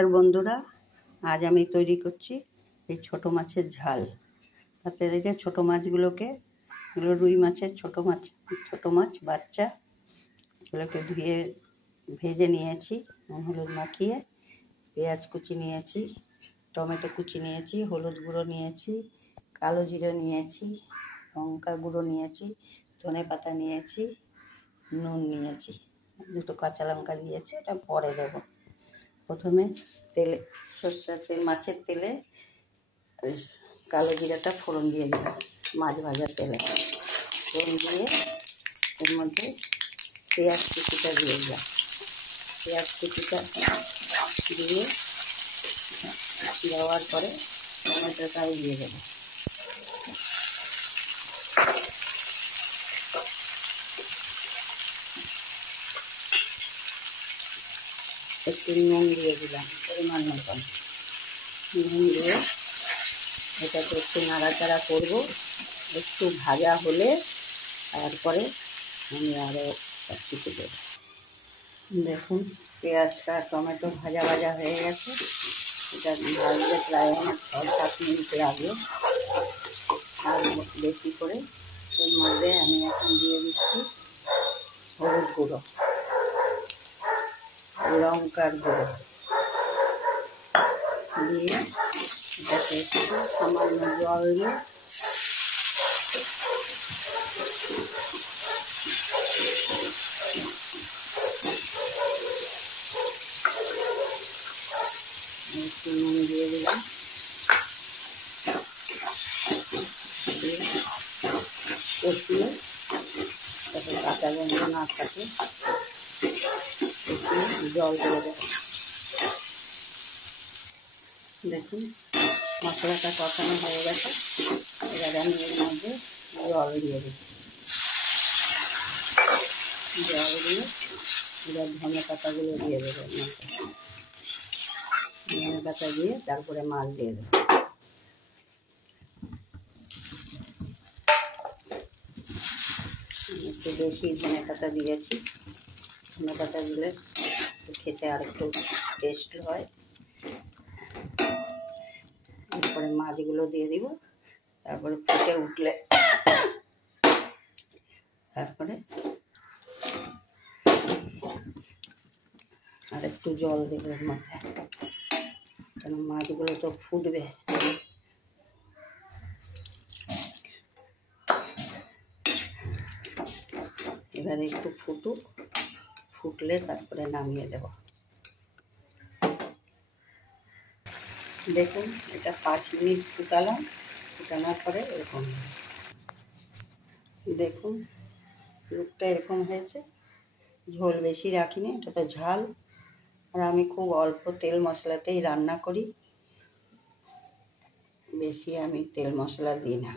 আর বন্ধুরা, আজ আমি তৈরি করছি এই ছোট মাছের ঝাল। তাতে এই যে ছোটো মাছগুলোকে, এগুলো রুই মাছের ছোটো মাছ বাচ্চা, এগুলোকে ধুয়ে ভেজে নিয়েছি, নুন হলুদ মাখিয়ে। পেঁয়াজ কুচি নিয়েছি, টমেটো কুচি নিয়েছি, হলুদ গুঁড়ো নিয়েছি, কালো জিরে নিয়েছি, লঙ্কা গুঁড়ো নিয়েছি, ধনে পাতা নিয়েছি, নুন নিয়েছি, দুটো কাঁচা লঙ্কা দিয়েছি, এটা পরে দেবো। প্রথমে তেলে, সরষের তেল, মাছের তেলে কালো জিরাটা ফোড়ন দিয়ে দিলাম। মাছ ভাজার তেলে ফোড়ন দিয়ে এর মধ্যে পেঁয়াজ কুচিটা দিয়ে দিলাম। পেঁয়াজ কুচিটা দিয়ে দেওয়ার পরে টমেটোটাও দিয়ে দেবো। একটু নুন দিয়ে দিলাম, পরিমাণ মতন নুন দিয়ে এটাকে একটু নাড়াচাড়া করবো। একটু ভাজা হলে তারপরে আমি আরও সব কিছু দেবো। দেখুন, পেঁয়াজটা টমেটো ভাজা ভাজা হয়ে গেছে। এটা ভাজতে প্রায় আমার 6-7 মিনিট লাগে, আর বেশি করে। এর মধ্যে আমি এখন দিয়ে দিচ্ছি হলুদ গুঁড়ো, লঙ্কার গুঁড়ো দিয়ে এটাকে একটু সামান্য জল দিয়ে একটু নুন দিয়ে দিলাম, কষিয়ে যাতে কাঁচা গন্ধ না থাকে জল দিয়ে দেবো। দেখুন, মশলাটা কষানো হয়ে গেছে। এবার আমি এর মধ্যে জল দিয়ে দিচ্ছি। জল দিয়ে এবার ধনে পাতাগুলো দিয়ে দেবো। ধনে পাতা দিয়ে তারপরে মাছ দিয়ে দেবো। একটু বেশি ধনে পাতা দিয়েছি। ধনে পাতা দিলে খেতে আর একটু টেস্ট হয়। তারপরে মাছগুলো দিয়ে দিব। তারপরে ফুটে উঠলে তারপরে আর একটু জল দেবো এর মধ্যে, কারণ মাছগুলো তো ফুটবে। এবারে একটু ফুটুক, ফুটলে তারপরে নামিয়ে দেব। দেখুন, এটা 5 মিনিট ফুটালাম। ফুটানোর পরে এরকম, দেখুন লুকটা এরকম হয়েছে। ঝোল বেশি রাখিনি, এটা তো ঝাল। আর আমি খুব অল্প তেল মশলাতেই রান্না করি, বেশি আমি তেল মশলা দিই না।